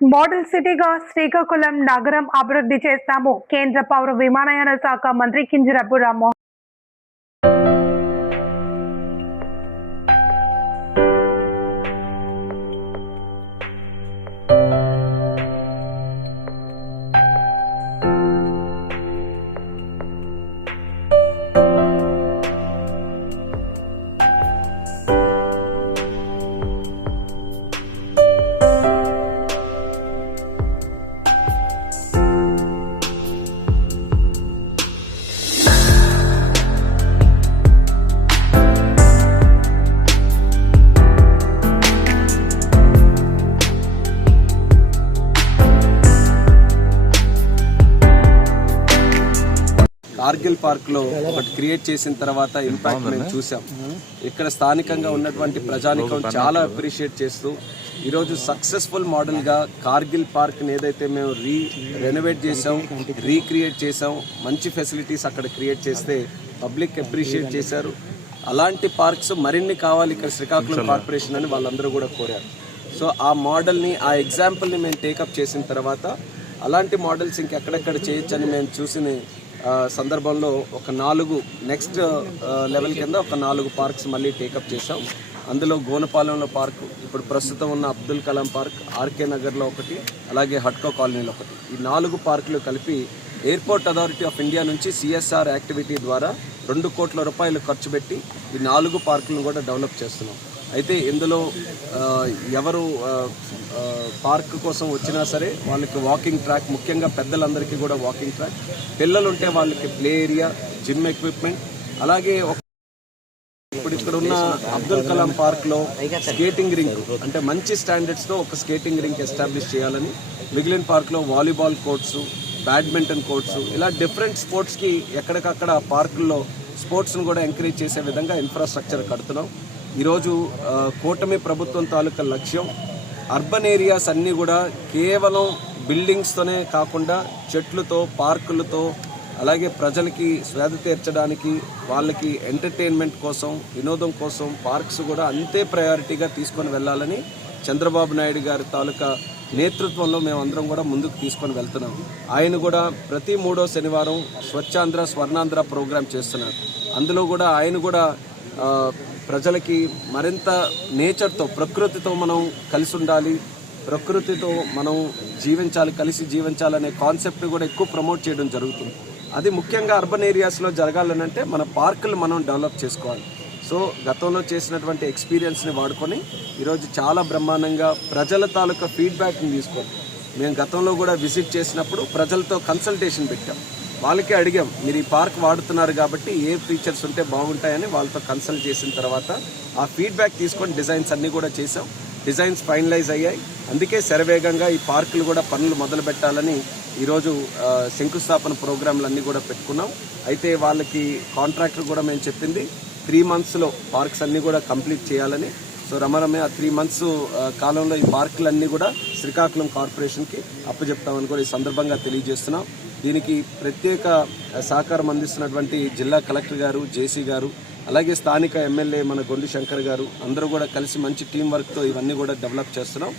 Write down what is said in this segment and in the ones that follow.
Model సిటీగా శ్రీకాకుళం నగరం అభివృద్ధి చేస్తాము. కేంద్ర పౌర విమానయాన శాఖ మంత్రి కింజరాపు రామ్మోహన్. కార్గిల్ పార్క్ లో ఒకటి క్రియేట్ చేసిన తర్వాత ఇంపాక్ట్ మేము చూసాం. ఇక్కడ స్థానికంగా ఉన్నటువంటి ప్రజానికం చాలా అప్రిషియేట్ చేస్తూ ఈరోజు సక్సెస్ఫుల్ మోడల్ గా కార్గిల్ పార్క్ ఏదైతే మేము రెనోవేట్ చేసాం, రీక్రియేట్ చేసాం, మంచి ఫెసిలిటీస్ అక్కడ క్రియేట్ చేస్తే పబ్లిక్ అప్రిషియేట్ చేశారు. అలాంటి పార్క్స్ మరిన్ని కావాలి ఇక్కడ శ్రీకాకుళం కార్పొరేషన్ అని వాళ్ళందరూ కూడా కోరారు. సో ఆ మోడల్ని, ఆ ఎగ్జాంపుల్ని మేము టేకప్ చేసిన తర్వాత అలాంటి మోడల్స్ ఇంకెక్కడెక్కడ చేయొచ్చని మేము చూసిన సందర్భంలో ఒక 4 నెక్స్ట్ లెవెల్ కింద ఒక 4 పార్క్స్ మళ్ళీ టేకప్ చేసాం. అందులో గోనపాలెంలో పార్క్, ఇప్పుడు ప్రస్తుతం ఉన్న అబ్దుల్ కలాం పార్క్, ఆర్కే నగర్లో ఒకటి, అలాగే హట్కో కాలనీలో ఒకటి. ఈ 4 పార్కులు కలిపి ఎయిర్పోర్ట్ అథారిటీ ఆఫ్ ఇండియా నుంచి సిఎస్ఆర్ యాక్టివిటీ ద్వారా 2 కోట్ల రూపాయలు ఖర్చు పెట్టి ఈ 4 పార్కులను కూడా డెవలప్ చేస్తున్నాం. అయితే ఇందులో ఎవరు పార్క్ కోసం వచ్చినా సరే వాళ్ళకి వాకింగ్ ట్రాక్, ముఖ్యంగా పెద్దలందరికీ కూడా వాకింగ్ ట్రాక్, పిల్లలు ఉంటే వాళ్ళకి ప్లే ఏరియా, జిమ్ ఎక్విప్మెంట్, అలాగే ఇప్పుడు ఇక్కడ ఉన్న అబ్దుల్ కలాం పార్క్ లో స్కేటింగ్ రింగ్, అంటే మంచి స్టాండర్డ్స్ తో ఒక స్కేటింగ్ రింగ్ ఎస్టాబ్లిష్ చేయాలని, మిగిలిన పార్క్ లో వాలీబాల్ కోర్ట్స్, బ్యాడ్మింటన్ కోర్ట్స్, ఇలా డిఫరెంట్ స్పోర్ట్స్ కి ఎక్కడికక్కడ పార్కుల్లో స్పోర్ట్స్ ను కూడా ఎంకరేజ్ చేసే విధంగా ఇన్ఫ్రాస్ట్రక్చర్ కడుతున్నాం. ఈరోజు కూటమి ప్రభుత్వం తాలూకా లక్ష్యం అర్బన్ ఏరియాస్ అన్నీ కూడా కేవలం బిల్డింగ్స్తోనే కాకుండా చెట్లతో, పార్కులతో, అలాగే ప్రజలకి స్వేద తీర్చడానికి, వాళ్ళకి ఎంటర్టైన్మెంట్ కోసం, వినోదం కోసం పార్క్స్ కూడా అంతే ప్రయారిటీగా తీసుకొని వెళ్ళాలని చంద్రబాబు నాయుడు గారి తాలూకా నేతృత్వంలో మేమందరం కూడా ముందుకు తీసుకొని వెళ్తున్నాం. ఆయన కూడా ప్రతి 3వ శనివారం స్వచ్ఛాంధ్ర స్వర్ణాంధ్ర ప్రోగ్రాం చేస్తున్నారు. అందులో కూడా ఆయన కూడా ప్రజలకి మరింత నేచర్తో, ప్రకృతితో మనం కలిసి ఉండాలి, ప్రకృతితో మనం జీవించాలి, కలిసి జీవించాలనే కాన్సెప్ట్ కూడా ఎక్కువ ప్రమోట్ చేయడం జరుగుతుంది. అది ముఖ్యంగా అర్బన్ ఏరియాస్లో జరగాలనంటే మన పార్కులు మనం డెవలప్ చేసుకోవాలి. సో గతంలో చేసినటువంటి ఎక్స్పీరియన్స్ని వాడుకొని ఈరోజు చాలా బ్రహ్మాండంగా ప్రజల తాలూకా ఫీడ్బ్యాక్ని తీసుకొని, మేము గతంలో కూడా విజిట్ చేసినప్పుడు ప్రజలతో కన్సల్టేషన్ పెట్టాం. వాళ్ళకి అడిగాం, మీరు ఈ పార్క్ వాడుతున్నారు కాబట్టి ఏ ఫీచర్స్ ఉంటే బాగుంటాయని వాళ్ళతో కన్సల్ట్ చేసిన తర్వాత ఆ ఫీడ్బ్యాక్ తీసుకొని డిజైన్స్ అన్నీ కూడా చేసాం. డిజైన్స్ ఫైనలైజ్ అయ్యాయి. అందుకే శరవేగంగా ఈ పార్కులు కూడా పనులు మొదలు పెట్టాలని ఈరోజు శంకుస్థాపన ప్రోగ్రాంలన్నీ కూడా పెట్టుకున్నాం. అయితే వాళ్ళకి కాంట్రాక్టర్ కూడా మేము చెప్పింది 3 monthsలో పార్క్స్ అన్నీ కూడా కంప్లీట్ చేయాలని. సో రమరమే ఆ 3 months కాలంలో ఈ పార్కులన్నీ కూడా శ్రీకాకుళం కార్పొరేషన్కి అప్పచెప్తామని కూడా ఈ సందర్భంగా తెలియజేస్తున్నాం. దీనికి ప్రత్యేక సహకారం అందిస్తున్నటువంటి జిల్లా కలెక్టర్ గారు, జేసీ గారు, అలాగే స్థానిక ఎమ్మెల్యే మన గొండి శంకర్ గారు అందరూ కూడా కలిసి మంచి టీం వర్క్తో ఇవన్నీ కూడా డెవలప్ చేస్తున్నాం.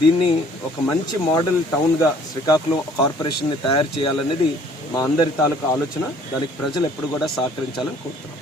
దీన్ని ఒక మంచి మోడల్ టౌన్గా శ్రీకాకుళం కార్పొరేషన్ని తయారు చేయాలనేది మా అందరి తాలూకా ఆలోచన. దానికి ప్రజలు ఎప్పుడు కూడా సహకరించాలని కోరుతున్నాం.